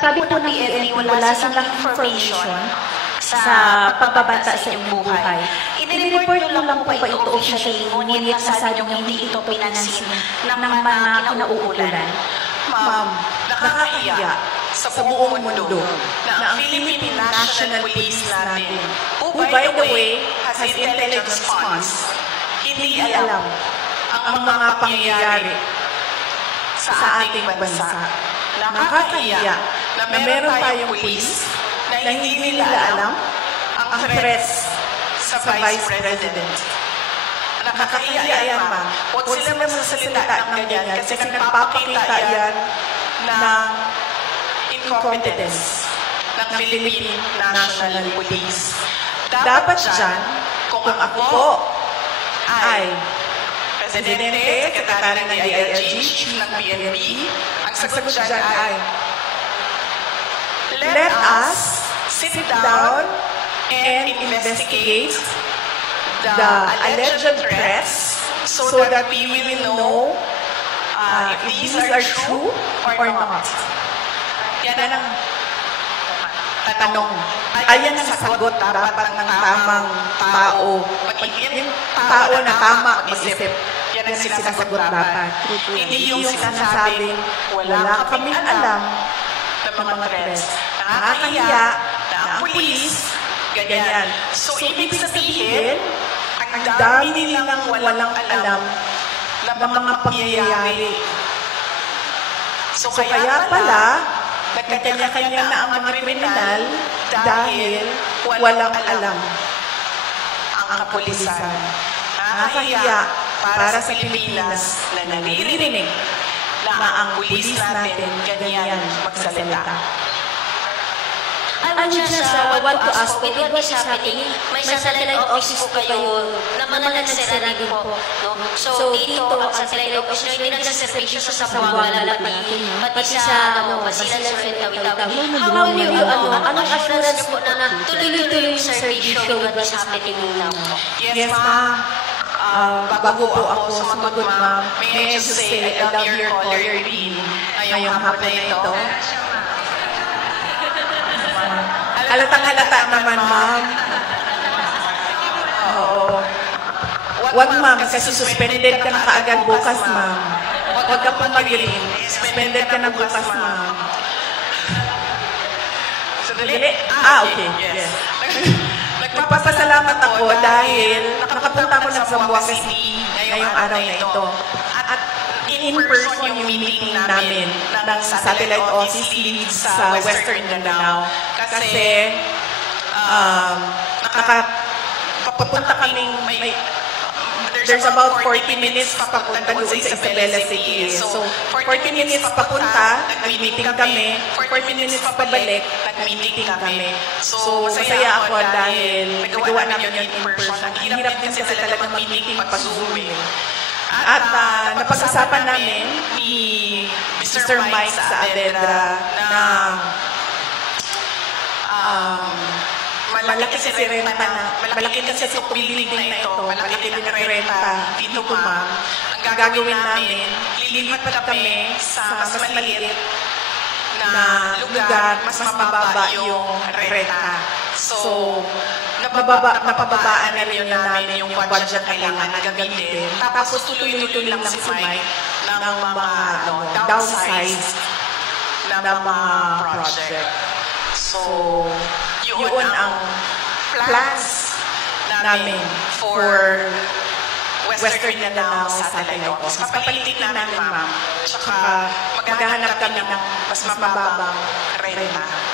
Sabi po ng PNP, wala silang information sa pagbabanta sa iyong buhay. I-report mo lang po ito officially, ngunit nasabi niyo hindi ito pinansin ng mga kinauukulan. Ma'am, nakakahiya sa buong mundo na ang Philippine National Police natin, who by the way has intelligence funds, hindi alam ang mga pangyayari sa ating bansa. Nakakahiya na meron tayong police na hindi nila alam ang threats sa Vice President. Nakakahiya yan, ma'am. Huwag sila magsasalita ng ganyan kasi nagpapakita yan ng incompetence ng Philippine National Police. Dapat dyan, kung ako po ay Presidente, Sekretary ng DILG, Chief ng PNP, ang sagot dyan ay, let us sit down and investigate the alleged threats so that we will know if these are true or not. Yan ang tanong. Ayan ang sagot dapat ng tamang tao. Yung tao na tama mag-isip. Yan ang sinasagot dapat. Hindi yung sinasabing wala kaming alam ng mga threats. Nakakahiya na ang pulis, ganyan. So, ibig sabihin, ang dami nilang walang alam ng mga pangyayari. So, kaya pala, nagkanya-kanya na ang mga kriminal dahil walang alam ang kapulisan. Nakakahiya para sa Pilipinas na naririnig na ang pulis natin ganyan magsalita. Ano siya sa want to ask po, what is happening? May satellite office po kayo na mga nagsira din po. So dito, ang satellite office nyo, hindi nagsaservisyo sa Buwala, pati sa Basilan, Tawi-Tawi. How will you, anong assurance po na tuloy-tuloy yung servisyo with what's happening now? Yes, ma'am. Bago po ako sumagot, ma'am, may I just say, I love your color green ngayong hapon na ito. Halatang-halata naman, ma'am. Oo. Wag, ma'am, kasi suspended ka na kaagad bukas, ma'am. Wag ka pa mag-green. Suspended ka na bukas, ma'am. Sandali? Okay. Yes. Nagpapasalamat ako dahil nakapunta ako ng Zamboanga City ngayong araw na ito. At in-person yung meeting namin ng satellite office leads sa Western Mindanao. Kasi nakapapunta kaming, there's about 40 minutes papunta doon sa Isabela City. So, 40 minutes papunta, nag-meeting kami. 40 minutes pabalik, nag-meeting kami. So, masaya ako dahil nagawa namin yun in person. Ang hirap din kasi talagang mag-meeting pag-zoom. At napag-usapan namin ni Mr. Mike Saavedra na malaki kasi renta na, malaki kasi itong building na ito, malaki din ang renta dito, ma'am. Ang gagawin namin, lilipat kami sa mas maliit na lugar, mas mababa yung renta. So, napababaan na rin namin yung budget na kailangan na gamitin. Tapos tuloy-tuloy lang si Mike ng mga downsides ng mga project. So, yun ang plans namin for Western Mindanao Satellite Office. Papalitin namin, ma'am. Tsaka maghahanap kami ng mas mababang renta.